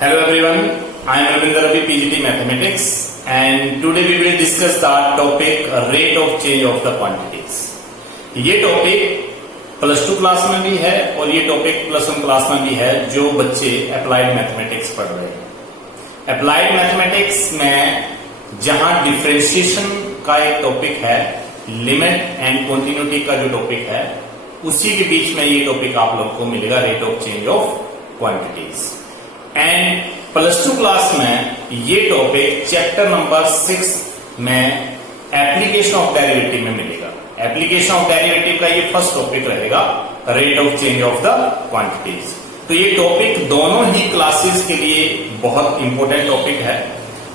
Hello everyone, I am Ravinder Ravi, PGT Mathematics, and today we will discuss the topic rate of change of the quantities. ये topic plus two class में भी है और ये topic plus one class में भी है जो बच्चे अप्लाइड मैथमेटिक्स पढ़ रहे हैं। अप्लाइड मैथमेटिक्स में जहां डिफरेंशिएशन का एक टॉपिक है, लिमिट एंड कंटिन्यूटी का जो टॉपिक है, उसी के बीच में ये टॉपिक आप लोग को मिलेगा, rate of change of quantities. And plus two class में ये टॉपिक चैप्टर नंबर 6 में एप्लीकेशन ऑफ डेरिवेटिव में मिलेगा। एप्लीकेशन ऑफ डेरिवेटिव का ये फर्स्ट टॉपिक रहेगा, rate of change of the quantities. तो ये टॉपिक दोनों ही क्लासेस के लिए बहुत इंपॉर्टेंट टॉपिक है,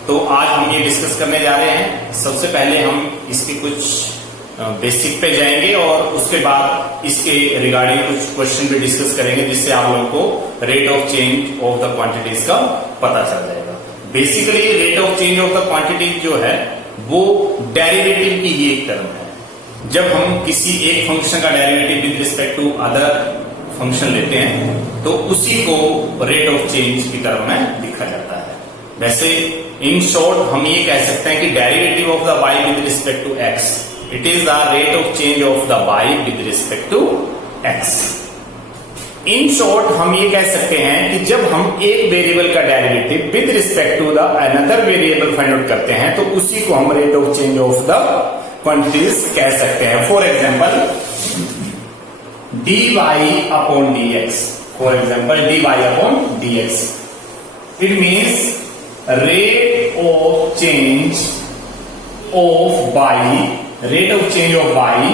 तो आज हम ये डिस्कस करने जा रहे हैं। सबसे पहले हम इसके कुछ बेसिक पे जाएंगे और उसके बाद इसके रिगार्डिंग कुछ क्वेश्चन भी डिस्कस करेंगे, जिससे आप लोगों को rate of change of the quantities का पता चल जाएगा। Basically rate of change of the quantities जो है वो डेरिवेटिव की ही एक टर्म है। जब हम किसी एक फंक्शन का derivative with respect to other function लेते हैं तो उसी को रेट ऑफ चेंज की टर्म में लिखा जाता है। वैसे इन शॉर्ट हम ये कह सकते हैं कि derivative of the y with respect to x, it is the rate of change of the y with respect to x. In short हम ये कह सकते हैं कि जब हम एक वेरिएबल का derivative with respect to the another variable find out करते हैं तो उसी को हम rate of change of the quantities कह सकते हैं। For example dy upon dx, for example dy upon dx, it means rate of change of y, rate of change of y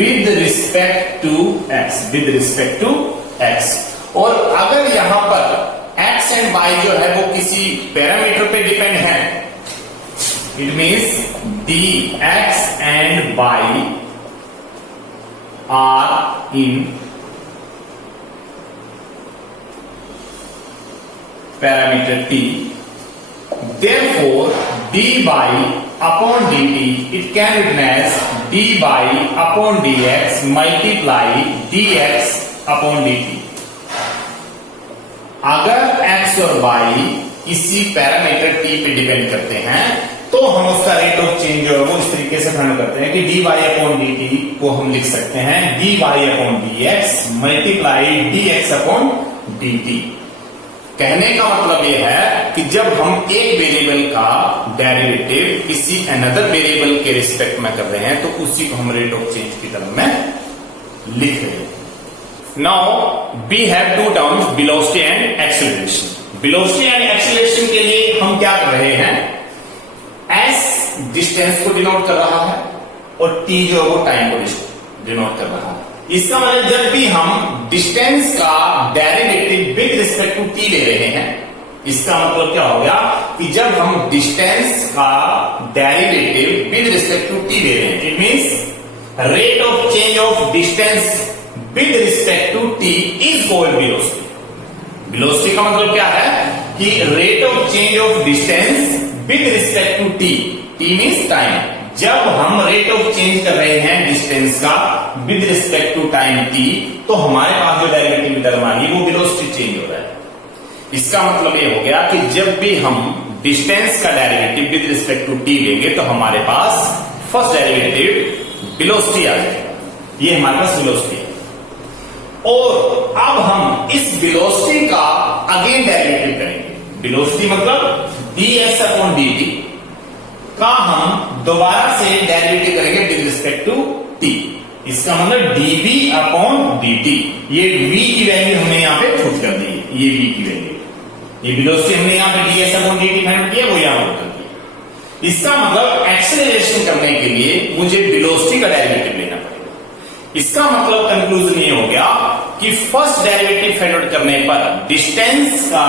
with respect to x, with respect to x। और अगर यहां पर x and y जो है वो किसी parameter पे depend है, it means dx and y are in parameter t, therefore dy upon dt it can be written as dy upon dx multiply dx upon dt। अगर x और y किसी parameter t पे depend करते हैं तो हम उसका रेट ऑफ चेंज जो है वो इस तरीके से फाइंड करते हैं कि dy upon dt को हम लिख सकते हैं dy upon dx multiply dx upon dt। कहने का मतलब यह है कि जब हम एक वेरिएबल का डेरिवेटिव किसी अनदर वेरिएबल के रिस्पेक्ट में कर रहे हैं तो उसी को हम रेट ऑफ चेंज की टर्म में लिख रहे हैं। Now we have two terms, velocity and acceleration. Velocity and acceleration के लिए हम क्या कर रहे हैं, s डिस्टेंस को डिनोट कर रहा है और t जो है वो टाइम को डिनोट कर रहा है। इसका मतलब जब भी हम डिस्टेंस का derivative with respect to t ले रहे हैं, इसका मतलब क्या हो गया कि जब हम डिस्टेंस का derivative with respect to t ले रहे हैं, it means rate of change of distance with respect to t is called velocity. Velocity का मतलब क्या है कि rate of change of distance with respect to t, t means time. जब हम रेट ऑफ चेंज कर रहे हैं डिस्टेंस का with respect to time t, तो हमारे पास जो डेरिवेटिव टर्म आ रही है वो वेलोसिटी चेंज हो रहा है। इसका मतलब ये हो गया कि जब भी हम डिस्टेंस का derivative with respect to t लेंगे तो हमारे पास फर्स्ट डेरिवेटिव वेलोसिटी आ जाएगा, ये हमारे पास वेलोसिटी है। और अब हम इस वेलोसिटी का अगेन डेरिवेटिव करेंगे। वेलोसिटी मतलब ds अपॉन dt का हम दोबारा से डेरिवेटिव करेंगे विद रिस्पेक्ट टू t। इसका मतलब dv अपॉन dt, ये v की वैल्यू हमने यहां पे पुट कर दी है, ये v की वैल्यू, ये वेलोसिटी हमने यहां पे ds अपॉन dt फाइंड किया, वो यहां पुट कर दिया। इसका मतलब एक्सेलरेशन करने के लिए मुझे वेलोसिटी का डेरिवेटिव लेना पड़ेगा। इसका मतलब कंक्लूजन ये हो गया कि फर्स्ट डेरिवेटिव फाइंड आउट करने पर डिस्टेंस का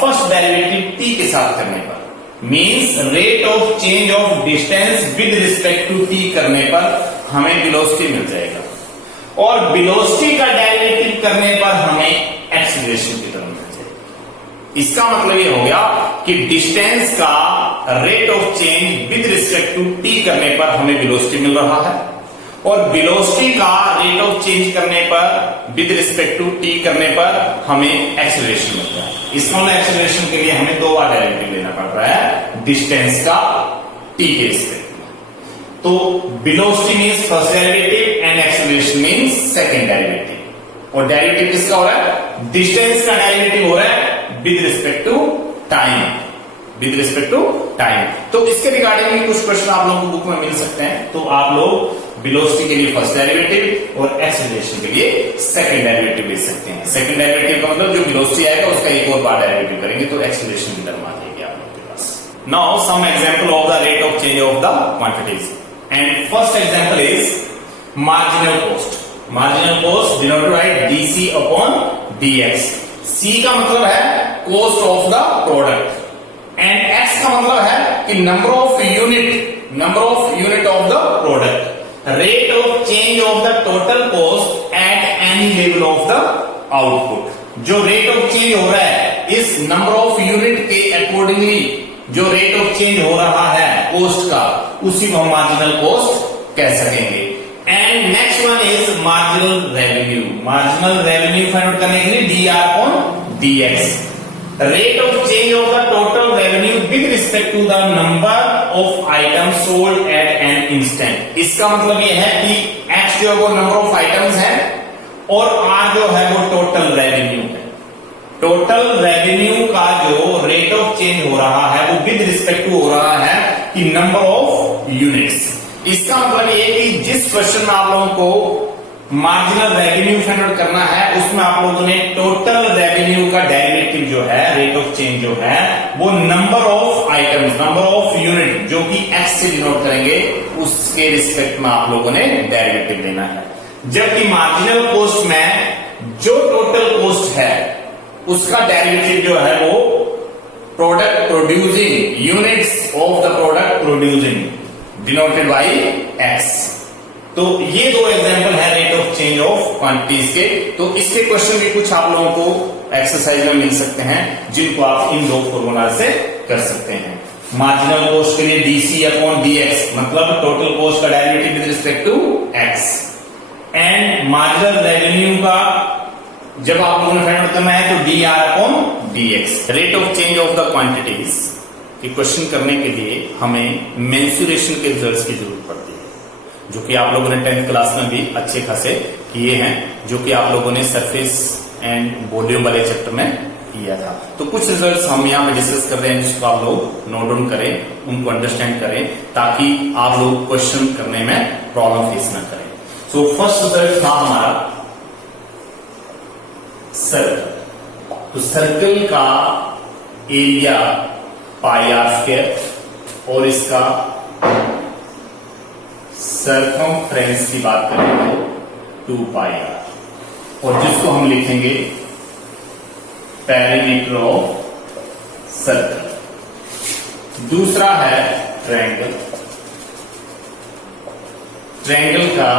फर्स्ट डेरिवेटिव t के साथ करने पर means rate of change of distance with respect to t करने पर हमें वेलोसिटी मिल जाएगा, और वेलोसिटी का डेरिवेटिव करने पर हमें एक्सेलरेशन की टर्म मिल जाएगी। इसका मतलब ये हो गया कि डिस्टेंस का rate of change with respect to t करने पर हमें वेलोसिटी मिल रहा है, और वेलोसिटी का रेट ऑफ चेंज करने पर विद रिस्पेक्ट टू टी करने पर हमें एक्सेलरेशन मिलता है। इसका मतलब एक्सेलरेशन के लिए हमें दो बार डेरिवेटिव लेना पड़ रहा है डिस्टेंस का टी के रिस्पेक्ट में। तो velocity means first derivative and acceleration means second derivative. और डेरिवेटिव किसका हो रहा है? डिस्टेंस का डेरिवेटिव हो रहा है with respect to time, with respect to time. तो इसके रिगार्डिंग में कुछ क्वेश्चन आप लोगों को बुक में मिल सकते हैं। तो आप लोग वेलोसिटी के लिए फर्स्ट डेरिवेटिव और एक्सेलरेशन के लिए सेकंड डेरिवेटिव ले सकते हैं। सेकंड डेरिवेटिव का मतलब जो वेलोसिटी आएगा उसका एक और बार डेरिवेटिव करेंगे तो एक्सेलरेशन की टर्म आ जाएगी आप लोगों के पास। Now some example of the rate of change of the quantities and first example is marginal cost. Marginal cost denoted by d c upon d x. C का मतलब है cost of the product and x का मतलब है कि number of unit of the product. Rate of change of the total cost at any level of the output. जो rate of change हो रहा है इस नंबर ऑफ यूनिट के अकॉर्डिंगली जो रेट ऑफ चेंज हो रहा है कॉस्ट का, उसी को हम मार्जिनल कॉस्ट कह सकेंगे। And next one is marginal revenue. Marginal revenue find out करने के लिए d r upon d x. Rate of change of the total revenue with respect to the number of item sold at an instant. इसका मतलब यह है कि x जो है वो नंबर ऑफ आइटम्स है और आर जो है वो टोटल रेवेन्यू है। टोटल रेवेन्यू का जो रेट ऑफ चेंज हो रहा है वो विद रिस्पेक्ट टू हो रहा है कि नंबर ऑफ यूनिट्स। इसका मतलब ये कि जिस क्वेश्चन में आप लोगों को मार्जिनल रेवेन्यू फाइंड आउट करना है उसमें आप लोगों ने टोटल रेवेन्यू का डेरिवेटिव जो है रेट ऑफ चेंज जो है वो number of items, number of unit जो कि एक्स से डिनोट करेंगे उसके रिस्पेक्ट में आप लोगों ने डेरिवेटिव लेना है। जबकि मार्जिनल कॉस्ट में जो टोटल कॉस्ट है उसका डेरिवेटिव जो है वो product producing units of the product producing denoted by x. तो ये दो एग्जांपल है rate of change of quantities के। तो इसके क्वेश्चन भी कुछ आप लोगों को एक्सरसाइज में मिल सकते हैं जिनको आप इन दो फॉर्मूला से कर सकते हैं। मार्जिनल कॉस्ट के लिए डीसी अपॉन डीएक्स मतलब टोटल कॉस्ट का derivative with respect to x. And marginal revenue का जब आप लोगों ने फाइंड आउट करना है तो d r upon d x. Rate of change of the quantities के क्वेश्चन करने के लिए हमें मेंसुरेशन के रिजल्ट्स की जरूरत पड़ती है, जो कि आप लोगों ने 10th क्लास में भी अच्छे खासे किए हैं, जो कि आप लोगों ने सरफेस एंड वॉल्यूम वाले चैप्टर में किया था। तो कुछ रिजल्ट्स हम यहाँ पे डिस्कस कर रहे हैं जिसको आप लोग नोट डाउन करें, उनको अंडरस्टैंड करें ताकि आप लोग क्वेश्चन करने में प्रॉब्लम फेस ना करें। सो फर्स्ट रिजल्ट था हमारा सर्कल। तो सर्कल का एरिया पाई आर स्क्वायर और इसका सरकमफ्रेंस की बात करें तो 2 पाई आर और जिसको हम लिखेंगे पेरीमीटर ऑफ सर्कल। दूसरा है ट्रायंगल। ट्रायंगल का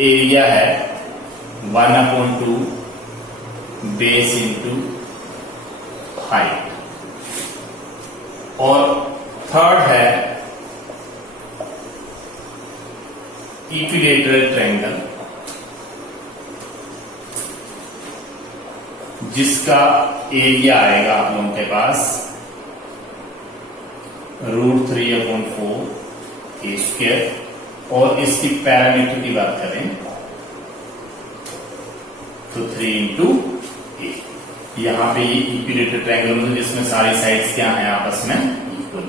एरिया है 1/2 बेस इंटू हाइट। और थर्ड है इक्विलेटरल ट्रायंगल जिसका एरिया आएगा आप लोगों के पास √3/4 ए स्क्वायर और इसकी पैरामीटर की बात करें तो 3 × a। यहां पे ये इक्विलेटरल ट्रायंगल मतलब जिसमें सारी साइड्स क्या है आपस में इक्वल।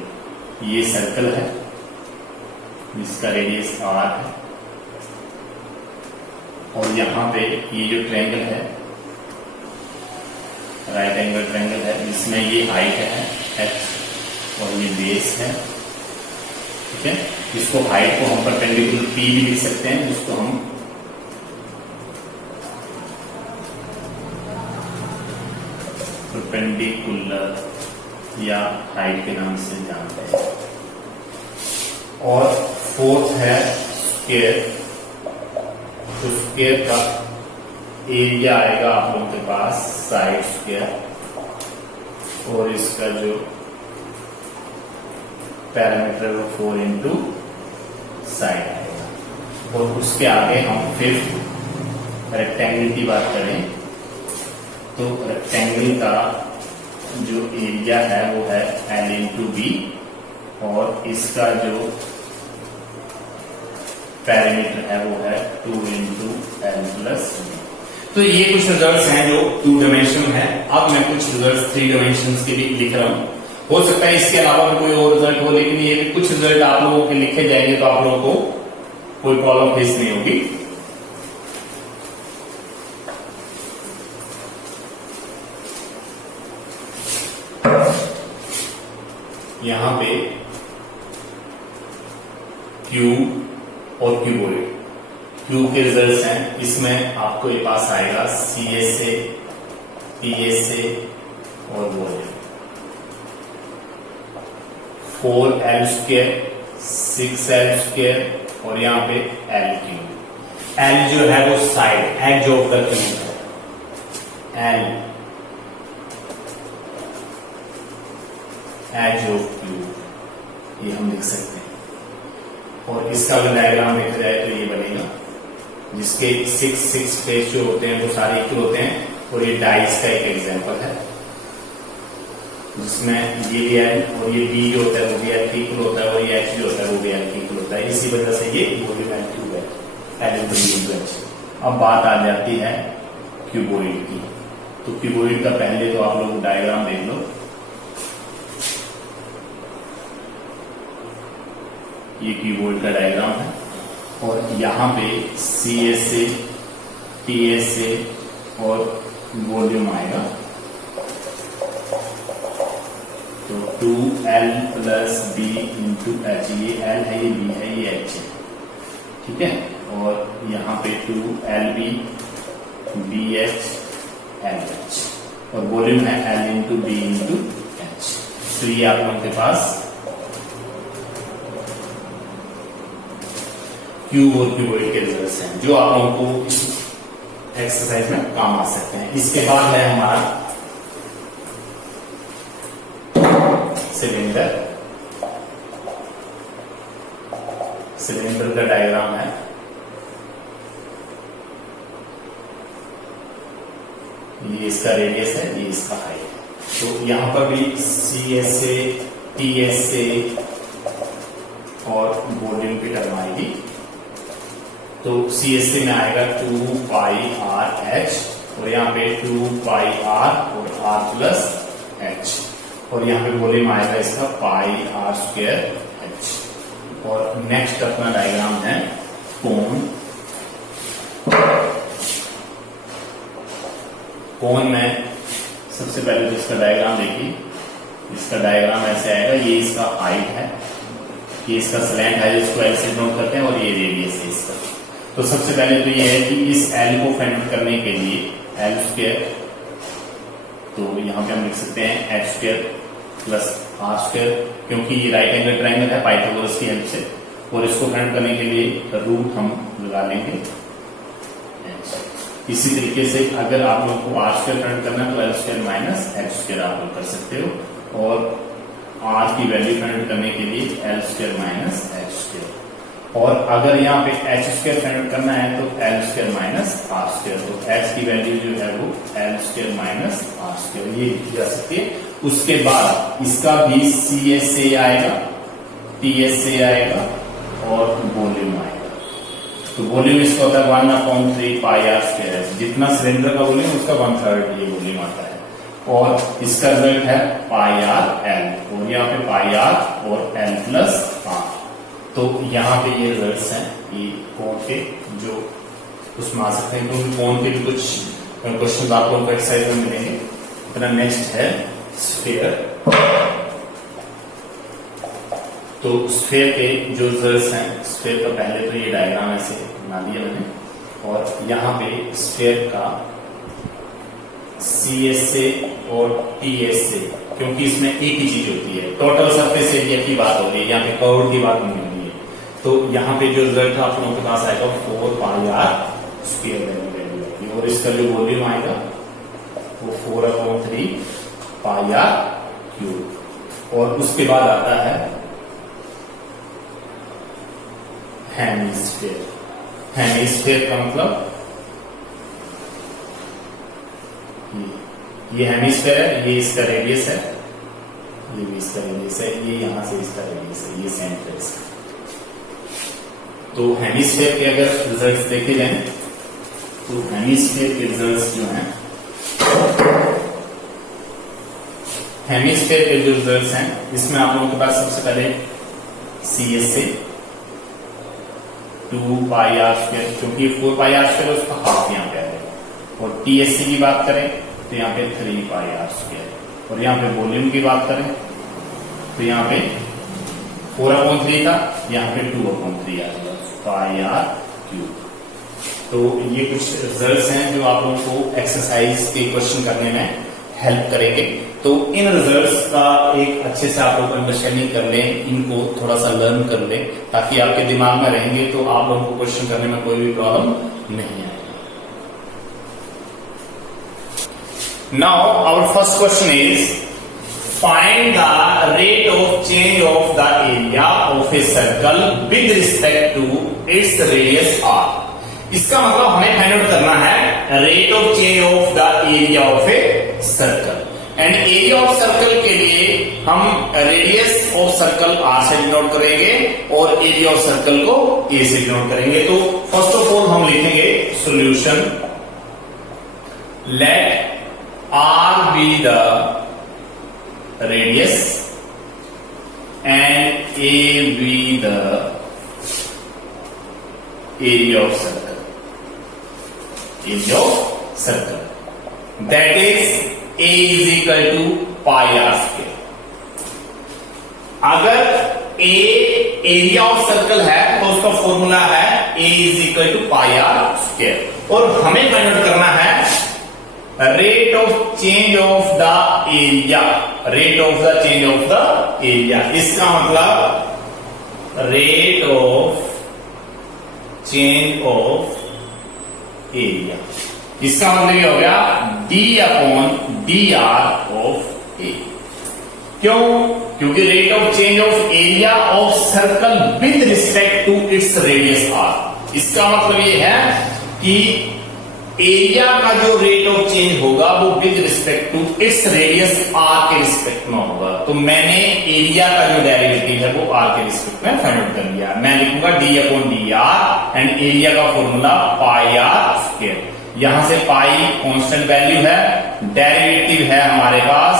ये सर्कल है जिसका रेडियस r है और यहां पे ये जो ट्रायंगल है राइट एंगल ट्रायंगल है जिसमें ये हाइट है h और ये बेस है, ठीक है। इसको हाइट को हम परपेंडिकुलर p भी लिख सकते हैं जिसको हम परपेंडिकुलर या हाइट के नाम से जानते हैं। और फोर्थ है स्क्वायर। तो स्क्वायर का एरिया आएगा आप लोगों के पास साइड स्क्वायर और इसका जो पैरामीटर है वो 4 × साइड आएगा। और उसके आगे हम फिफ्थ रेक्टेंगल की बात करें तो रेक्टेंगल का जो एरिया है वो है L इंटू बी और इसका जो पैरामीटर है वो है 2 इंटू एल प्लस बी। तो ये कुछ रिजल्ट्स हैं जो 2 डायमेंशन है। अब मैं कुछ रिजल्ट्स 3 डायमेंशन के भी लिख रहा हूं। हो सकता है इसके अलावा भी कोई और रिजल्ट हो, लेकिन ये भी कुछ रिजल्ट आप लोगों के लिखे जाएंगे तो आप लोगों को कोई प्रॉब्लम फेस नहीं होगी। यहां पे क्यूब और क्यूबोइड, क्यूब के रिजल्ट्स हैं। इसमें आपको ये पास आएगा CSA, PSA और volume 4L square, 6L square और यहाँ पे L क्यूब। L जो है वो side edge of the cube है, L एज ऑफ क्यूब, ये हम लिख सकते हैं। और इसका अगर डायग्राम देखा जाए तो ये बनेगा जिसके 6 फेस जो होते हैं वो सारे इक्वल होते हैं और ये डाइस का एक एग्जांपल है जिसमें ये L और ये B जो होता है वो भी L के इक्वल होता है और ये H जो होता है वो भी L के इक्वल होता है। इसी वजह से ये वॉल्यूम L क्यूब है, L into B into H। अब बात आ जाती है क्यूबोइड की। तो क्यूबोइड का पहले तो आप लोग डायग्राम देख लो। ये क्यूबोइड का डायग्राम है और यहाँ पे CSA, PSA और वॉल्यूम आएगा तो 2L plus B into H। ये L है, ये B है, ये H है, ठीक है। और यहाँ पे 2LB, BH, LH और वॉल्यूम है L into B into H। तो ये आप लोगों के पास क्यूब और क्यूबोइड के रिजल्ट्स हैं जो आप लोगों को इस एक्सरसाइज में काम आ सकते हैं। इसके बाद है हमारा सिलेंडर। सिलेंडर का डायग्राम है, ये इसका रेडियस है, ये इसका हाइट है। तो यहां पर भी CSA, PSA और वॉल्यूम की टर्म आएगी। तो CSA में आएगा 2 पाई R H और यहाँ पे 2 पाई R और R प्लस H और यहाँ पे वॉल्यूम आएगा इसका पाई R स्क्वायर H। और नेक्स्ट अपना डायग्राम है कोन। कोन में सबसे पहले तो इसका डायग्राम देखिए। इसका डायग्राम ऐसे आएगा, ये इसका हाइट है, ये इसका स्लैंट है जिसको L से नोट करते हैं और ये रेडियस है इसका। तो सबसे पहले तो ये है कि इस L को फाइंड करने के लिए L स्क्वायर, तो यहाँ पे हम लिख सकते हैं H square plus R square, क्योंकि ये राइट एंगल ट्राइंगल है पाइथागोरस की हेल्प से। और इसको फाइंड करने के लिए रूट हम लगा लेंगे H। इसी तरीके से अगर आप लोग को R स्क्वायर फाइंड करना है तो L square minus H square आप लोग कर सकते हो और R की वैल्यू फाइंड करने के लिए L square minus H square. और अगर यहाँ पे H स्क्वायर फाइंड करना है तो L square minus R square. तो H की वैल्यू जो है वो L square minus R square ये लिखी जा सकती है। उसके बाद इसका भी CSA आएगा, PSA आएगा और वॉल्यूम आएगा। तो वॉल्यूम इसका होता है 1/3 पाई R स्क्वायर। जितना सिलेंडर का वॉल्यूम उसका 1/3 ये वॉल्यूम आता है। और इसका रिजल्ट है पाई R L और यहाँ पे पाई R और L प्लस R। तो यहाँ पे ये रिजल्ट्स हैं ये कोन के जो उसमें आ सकते हैं, क्योंकि कोन के भी कुछ क्वेश्चन आप लोगों को एक्सरसाइज में मिलेंगे। अपना नेक्स्ट है स्फीयर। तो स्फीयर के जो रिजल्ट्स हैं, स्फीयर का पहले तो ये डायग्राम ऐसे बना दिया मैंने और यहाँ पे स्फीयर का CSA और PSA, क्योंकि इसमें एक ही चीज होती है, टोटल सरफेस एरिया की बात हो रही है, यहाँ पे कर्व की बात नहीं हो रही है। तो यहाँ पे जो रिजल्ट आप लोगों के पास आएगा 4 पाई R स्क्वायर वैल्यू आएगी और इसका जो वॉल्यूम आएगा वो 4/3 पाई R क्यूब। और उसके बाद आता है हेमिस्फीयर। हेमिस्फीयर का मतलब ये हेमिस्फीयर है, ये इसका रेडियस है, ये भी इसका रेडियस है, ये यहां से इसका रेडियस है, ये सेंटर इसका। तो हेमिस्फीयर के अगर रिजल्ट्स देखे जाएं तो हेमिस्फीयर के रिजल्ट्स जो हैं, हेमिस्फीयर के जो रिजल्ट्स हैं इसमें आप लोगों के पास सबसे पहले CS से 2πr², क्योंकि 4πr² उसका हाफ यहाँ पे आ जाएगा। और TSC की बात करें तो यहाँ पे 3πr², और यहाँ पे वॉल्यूम की बात करें तो यहाँ पे 4/3 था, यहाँ पे 2/3 आ जाएगा, πr³। तो ये कुछ रिजल्ट्स हैं जो आप लोगों को एक्सरसाइज के क्वेश्चन करने में हेल्प करेंगे। तो इन रिजल्ट्स का एक अच्छे से आप लोग अंडरस्टैंडिंग कर लें, इनको थोड़ा सा लर्न कर लें, ताकि आपके दिमाग में रहेंगे तो आप लोगों को क्वेश्चन करने में कोई भी प्रॉब्लम नहीं आएगी। Now our first question is find the rate of change of the area of a circle with respect to its radius r। इसका मतलब हमें फाइंड आउट करना है rate of change of the area of a circle. And area of circle के लिए हम radius of circle r से denote करेंगे और एरिया ऑफ सर्कल को a से डिनोट करेंगे। तो फर्स्ट ऑफ ऑल हम लिखेंगे solution, let r be the radius and a be the area of circle, area of circle, that is A is equal to πr²। अगर A area of circle है तो उसका formula है A is equal to πr², और हमें find out करना है rate of change of the area, rate of the change of the area. इसका मतलब rate of change of area, इसका मतलब ये हो गया d/dr ऑफ A। क्यों? क्योंकि rate of change of area of circle with respect to its radius r। इसका मतलब ये है कि एरिया का जो रेट ऑफ चेंज होगा वो with respect to its radius r के रिस्पेक्ट में होगा। तो मैंने एरिया का जो डेरिवेटिव है वो r के रिस्पेक्ट में फाइंड आउट कर लिया। मैं लिखूंगा d/dr एंड एरिया का फॉर्मूला πr²। यहां से पाई कांस्टेंट वैल्यू है, डेरिवेटिव है हमारे पास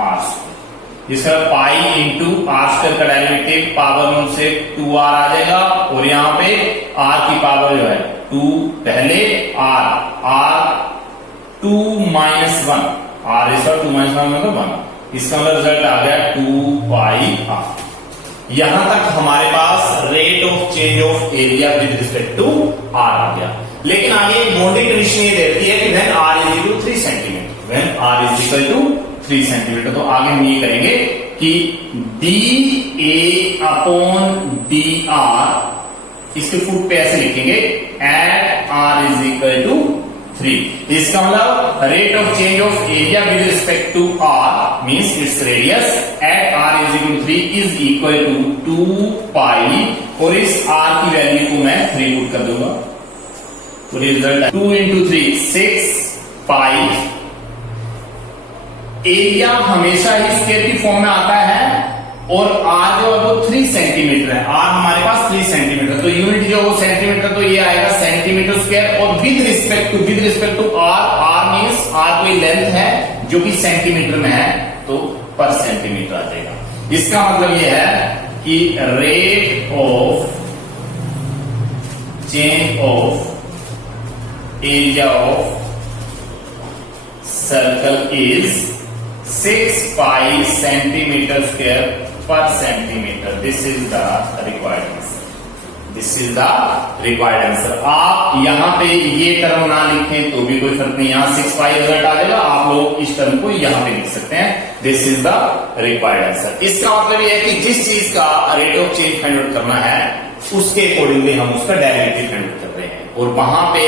r²। इसका पाई इंटू r² का डेरिवेटिव पावर 1 से 2r आ जाएगा, और यहां पे r की पावर जो है 2 पहले r 2 - 1 r इज 2 - 1 मतलब 1। इसका मतलब रिजल्ट आ गया 2πr। यहां तक हमारे पास rate of change of area with respect to r आ गया। लेकिन आगे बाउंड्री कंडीशन ये देती है कि when r is equal to 3 centimetre, when r is equal to 3 centimetre. तो आगे हम ये करेंगे कि dA/dr, इसके फुट पे ऐसे लिखेंगे at r is equal to 3। इसका मतलब rate of change of area with respect to r means its radius at r is equal to 3 is equal to 2π, और इस r की वैल्यू को मैं 3 पुट कर दूंगा। तो रिजल्ट 2 × 3 6π। एरिया हमेशा ही स्क्वायर की फॉर्म में आता है, और r जो है वो 3 सेंटीमीटर है, r हमारे पास 3 सेंटीमीटर, तो यूनिट जो वो सेंटीमीटर, तो ये आएगा सेंटीमीटर स्क्वायर। और with respect to r means r कोई लेंथ है जो कि सेंटीमीटर में है, तो पर सेंटीमीटर आ जाएगा। इसका मतलब ये है कि rate of change of area of circle is 6π centimetre square per centimetre. This is the required answer, this is the required answer. आप यहां पे ये टर्म ना लिखें तो भी कोई फर्क नहीं, यहां 6π रिजल्ट आ जाएगा, आप लोग इस टर्म को यहां पे लिख सकते हैं। This is the required answer. इसका मतलब ये है कि जिस चीज का rate of change find out करना है उसके अकॉर्डिंगली हम उसका डेरिवेटिव फाइंड आउट कर रहे हैं, और वहां पे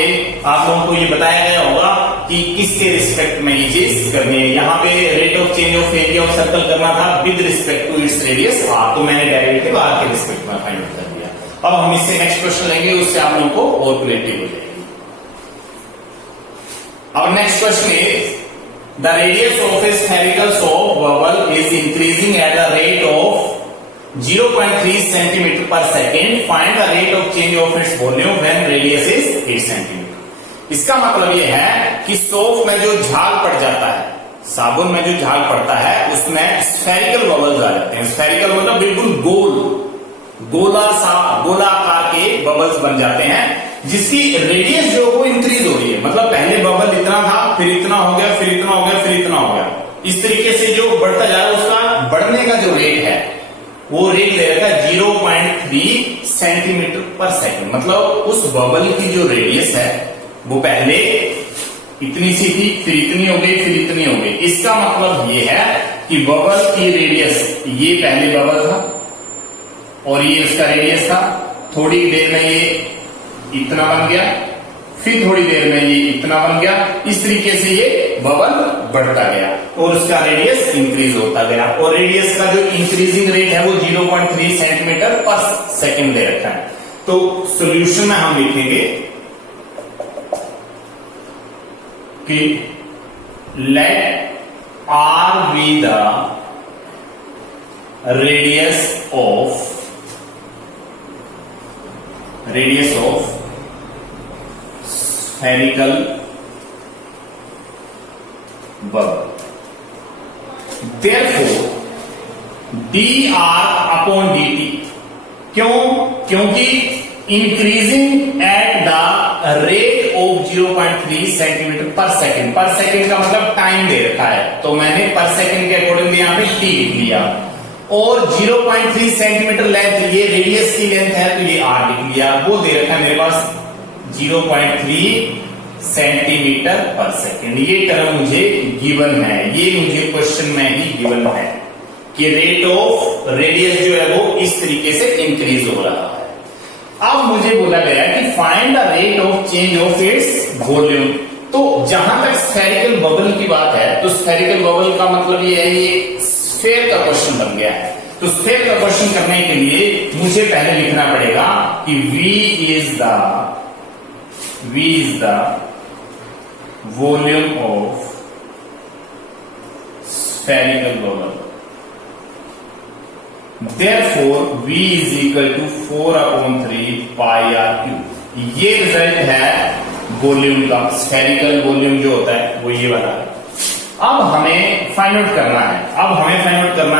आप लोगों को ये बताया गया होगा कि किसके रिस्पेक्ट में ये चीज करनी है। यहाँ पे rate of change of area of circle करना था with respect to its radius r, तो मैंने डेरिवेटिव r के रिस्पेक्ट में फाइंड आउट कर दिया। अब हम इससे नेक्स्ट क्वेश्चन लेंगे, उससे आप लोगों को और क्लियरिटी हो जाएगी। अब next question is the radius of a spherical soap bubble is increasing at the rate of 0.3 centimetre per second, find the rate of change of its volume when radius is 8 centimetre. इसका मतलब यह है कि soap में जो झाग पड़ जाता है, साबुन में जो झाग पड़ता है उसमें स्फेरिकल बबल्स आ जाते हैं। स्फेरिकल मतलब बिल्कुल गोलाकार के बबल्स बन जाते हैं, जिसकी रेडियस जो वो इंक्रीज हो रही है। मतलब पहले बबल इतना था, फिर इतना हो गया, फिर इतना हो गया, फिर इतना हो गया। इस तरीके से जो बढ़ता जा रहा है उसका बढ़ने का जो रेट है वो रेट ले रखा है 0.3 सेंटीमीटर पर सेकेंड। मतलब उस बबल की जो रेडियस है वो पहले इतनी सी थी, फिर इतनी हो गई, फिर इतनी हो गई। इसका मतलब ये है कि बबल की रेडियस, ये पहले बबल था और ये उसका रेडियस था, थोड़ी देर में ये इतना बन गया, फिर थोड़ी देर में ये इतना बन गया। इस तरीके से ये बबल बढ़ता गया और उसका रेडियस इंक्रीज होता गया। और रेडियस का जो इंक्रीजिंग रेट है वो 0.3 सेंटीमीटर पर सेकेंड दे रखा है। तो सॉल्यूशन में हम लिखेंगे कि let r be the radius of spherical bubble. Therefore, dr upon dt, क्योंकि increasing at the rate of 0.3 centimetre per second. Per second का मतलब टाइम दे रखा है, तो मैंने पर सेकेंड के अकॉर्डिंग यहां पे t लिख लिया। और 0.3 सेंटीमीटर लेंथ, ये रेडियस की लेंथ है तो ये r लिख लिया। वो दे रखा है मेरे पास 0.3 सेंटीमीटर पर सेकेंड। ये टर्म मुझे गिवन है, ये मुझे क्वेश्चन में ही गिवन है कि रेट ऑफ रेडियस जो है वो इस तरीके से इंक्रीज हो रहा है। अब मुझे बोला गया कि find the rate of change of its volume. तो जहां तक स्फेरिकल बबल की बात है, तो स्फेरिकल बबल का मतलब ये है, ये स्फेयर का क्वेश्चन बन गया है। तो स्फेयर का क्वेश्चन करने के लिए मुझे पहले लिखना पड़ेगा कि V is the volume of spherical bubble. Therefore, V is equal to 4/3 pi r cube। ये रिजल्ट है वॉल्यूम का। स्फेरिकल वॉल्यूम जो होता है वो ये वाला है। अब हमें फाइंड आउट करना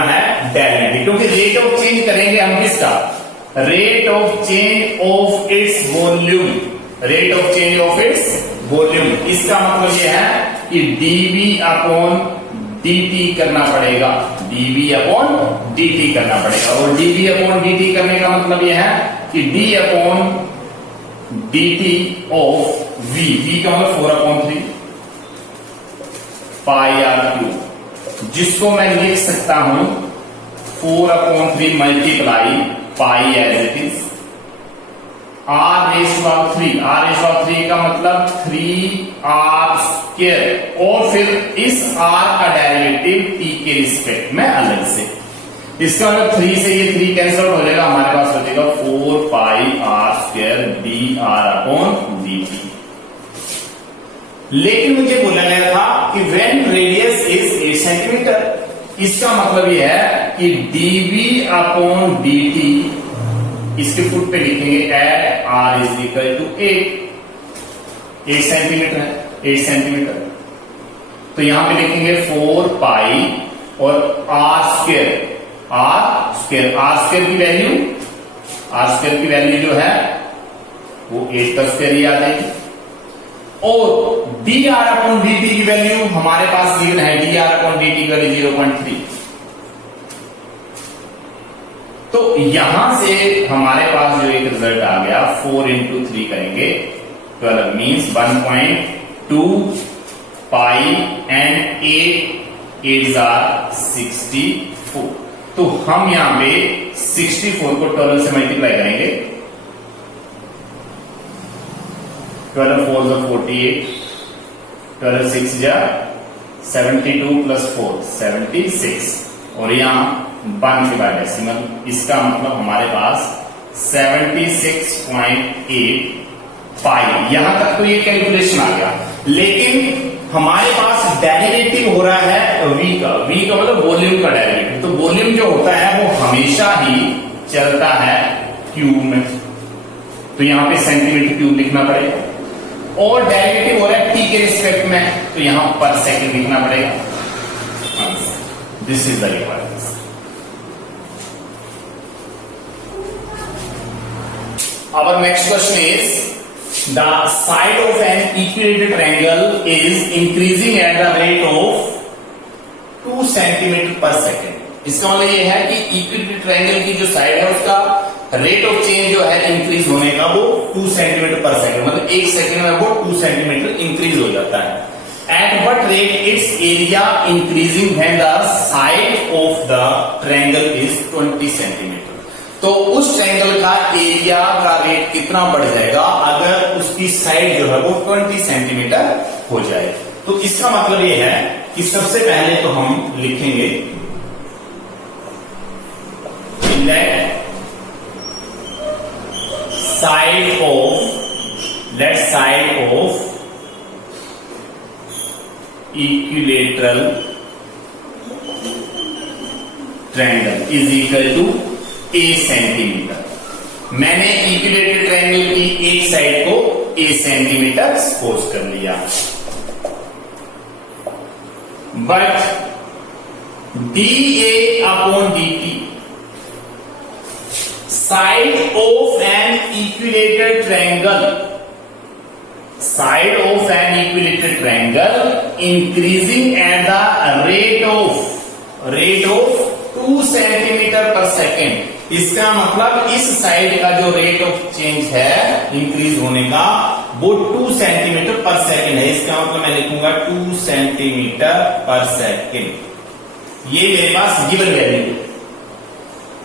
है डेरिवेटिव, क्योंकि रेट ऑफ चेंज करेंगे हम किसका? Rate of change of its volume. Rate of change of its volume, इसका मतलब यह है कि dv अपॉन dt करना पड़ेगा, dv अपॉन dt करना पड़ेगा। और dv अपॉन dt करने का मतलब यह है कि d upon dt of v का मतलब 4/3 पाई आर क्यूब, जिसको मैं लिख सकता हूं 4/3 multiply pi as it is r⁻³ का मतलब 3r²। और फिर इस r का डेरिवेटिव t के रिस्पेक्ट में अलग से। इसका मतलब 3 से ये 3 कैंसिल हो जाएगा, हमारे पास बचेगा 4 पाई r² dr/dt। लेकिन मुझे बोला गया था कि व्हेन रेडियस इज 8 सेंटीमीटर, इसका मतलब यह है कि dv अपॉन dt इसके फुट पे लिखेंगे at r is equal to 8 centimetre है, 8 सेंटीमीटर। तो यहां पे लिखेंगे 4 पाई और r² की वैल्यू जो है वो 8 का स्क्वायर ही आ जाएगी। और dr अपॉन dt की वैल्यू हमारे पास गिवन है, dr अपॉन dt की वैल्यू 0.3। तो यहां से हमारे पास जो एक रिजल्ट आ गया 4 into 3 करेंगे 12 मीन्स 1.2 पाई एंड 8 are 64। तो हम यहां पे 64 को 12 से मल्टीप्लाई करेंगे, 12 4 is 48, 12 6 is 72 plus 4 76। और यहां 1 के बाद डेसिमल, इसका मतलब हमारे पास 76.8 पाई। यहां तक तो ये कैलकुलेशन आ गया, लेकिन हमारे पास डेरिवेटिव हो रहा है v का मतलब वॉल्यूम का डेरिवेटिव। तो वॉल्यूम जो होता है वो हमेशा ही चलता है क्यूब में, तो यहां पे सेंटीमीटर क्यूब लिखना पड़ेगा। और डेरिवेटिव हो रहा है t के रिस्पेक्ट में, तो यहां पर सेकंड लिखना पड़ेगा। This is the requirement. Our next question is, the side of an equilateral triangle is increasing at the rate of 2 centimeter per second. इसका मतलब ये है कि इक्विलेटरल ट्रायंगल की जो साइड है उसका रेट ऑफ चेंज जो है इंक्रीज होने का वो 2 सेंटीमीटर पर सेकंड, मतलब 1 सेकंड में वो 2 सेंटीमीटर इंक्रीज हो जाता है। At what rate its area increasing when the side of the triangle is 20 centimeter? तो उस ट्रायंगल का एरिया का रेट कितना बढ़ जाएगा अगर उसकी साइड जो है वो 20 सेंटीमीटर हो जाए। तो इसका मतलब ये है कि सबसे पहले तो हम लिखेंगे let side of equilateral triangle is equal to a centimetre. मैंने इक्विलेटरल ट्रायंगल की एक साइड को a सेंटीमीटर सपोज कर लिया, but dA upon dt side of an equilateral triangle increasing at the rate of 2 centimetre per second. इसका मतलब इस side का जो रेट ऑफ चेंज है इंक्रीज होने का वो 2 सेंटीमीटर पर सेकेंड है। इसका मतलब मैं लिखूंगा 2 सेंटीमीटर पर सेकेंड। ये मेरे पास गिवन वैल्यू है,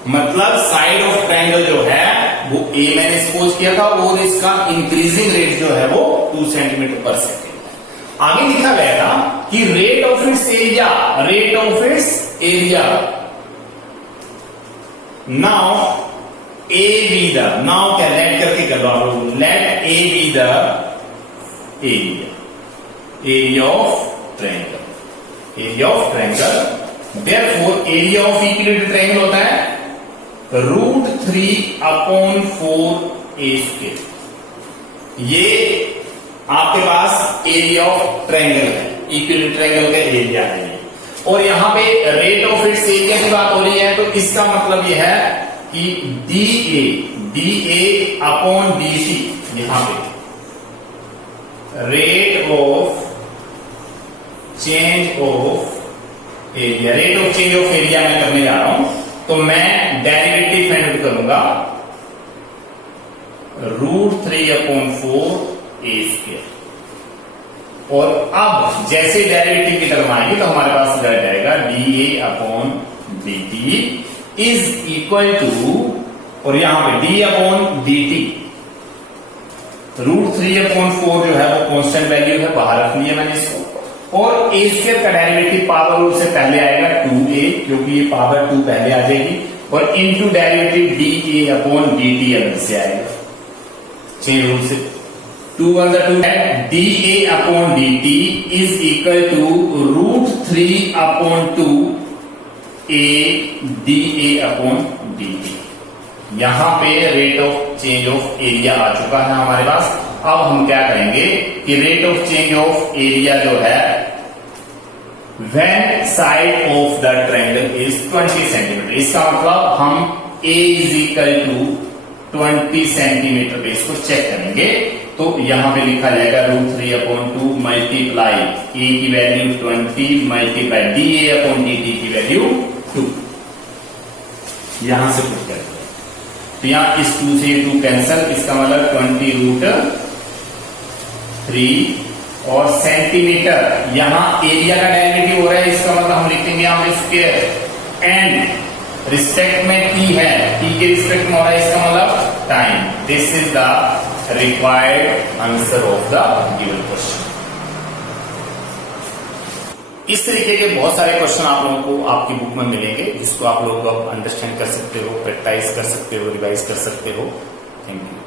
मतलब साइड ऑफ ट्रायंगल जो है वो ए मैंने सपोज किया था और इसका इंक्रीजिंग रेट जो है वो 2 सेंटीमीटर पर सेकेंड। आगे लिखा गया था कि rate of its area now A be the, now क्या लेट करके कर लो आप लोग, let A be the area of triangle, therefore area of equilateral triangle होता है √3/4a²। ये आपके पास एरिया ऑफ ट्रायंगल है, इक्विलेटरल ट्रायंगल का एरिया है। और यहां पे रेट ऑफ इट्स एरिया की बात हो रही है, तो इसका मतलब यह है कि dA अपॉन dt, यहां पे rate of change of area मैं करने जा रहा हूं। तो मैं डेरिवेटिव फाइंड आउट करूंगा √3/4a²। और अब जैसे डेरिवेटिव की तरफ आएंगे तो हमारे पास रह जाएगा dA upon dt is equal to, और यहां पे d अपॉन dt √3/4 जो है वो कांस्टेंट वैल्यू है, बाहर रख लिया मैंने इसको। और a² का डेरिवेटिव पावर रूट से पहले आएगा 2a, क्योंकि ये पावर 2 पहले आ जाएगी, और into derivative dA upon dt अलग से आएगा, चेन रूट से 2 under 2 है। dA upon dt is equal to √3/2a dA upon dt। यहां पे rate of change of area आ चुका है हमारे पास। अब हम क्या करेंगे कि rate of change of area जो है when side of the triangle is 20 centimetre, इसका मतलब हम a इज इक्वल टू 20 सेंटीमीटर पे इसको चेक करेंगे। तो यहां पे लिखा जाएगा √3/2 मल्टीप्लाई a की value 20 multiply dA upon dt की वैल्यू 2, यहां से पुट करेंगे। तो यहां इस 2 से 2 कैंसल, इसका मतलब 20√3 और सेंटीमीटर, यहां एरिया का डेरिवेटिव हो रहा है, इसका मतलब हम लिखेंगे यहां पे स्क्वायर, एंड रिस्पेक्ट में t है, t के रिस्पेक्ट में हो रहा है, इसका मतलब time. This is the required answer of the given question. इस तरीके के बहुत सारे क्वेश्चन आप लोगों को आपकी बुक में मिलेंगे, जिसको आप लोग अंडरस्टैंड कर सकते हो, प्रैक्टिस कर सकते हो, रिवाइज कर सकते हो। Thank you.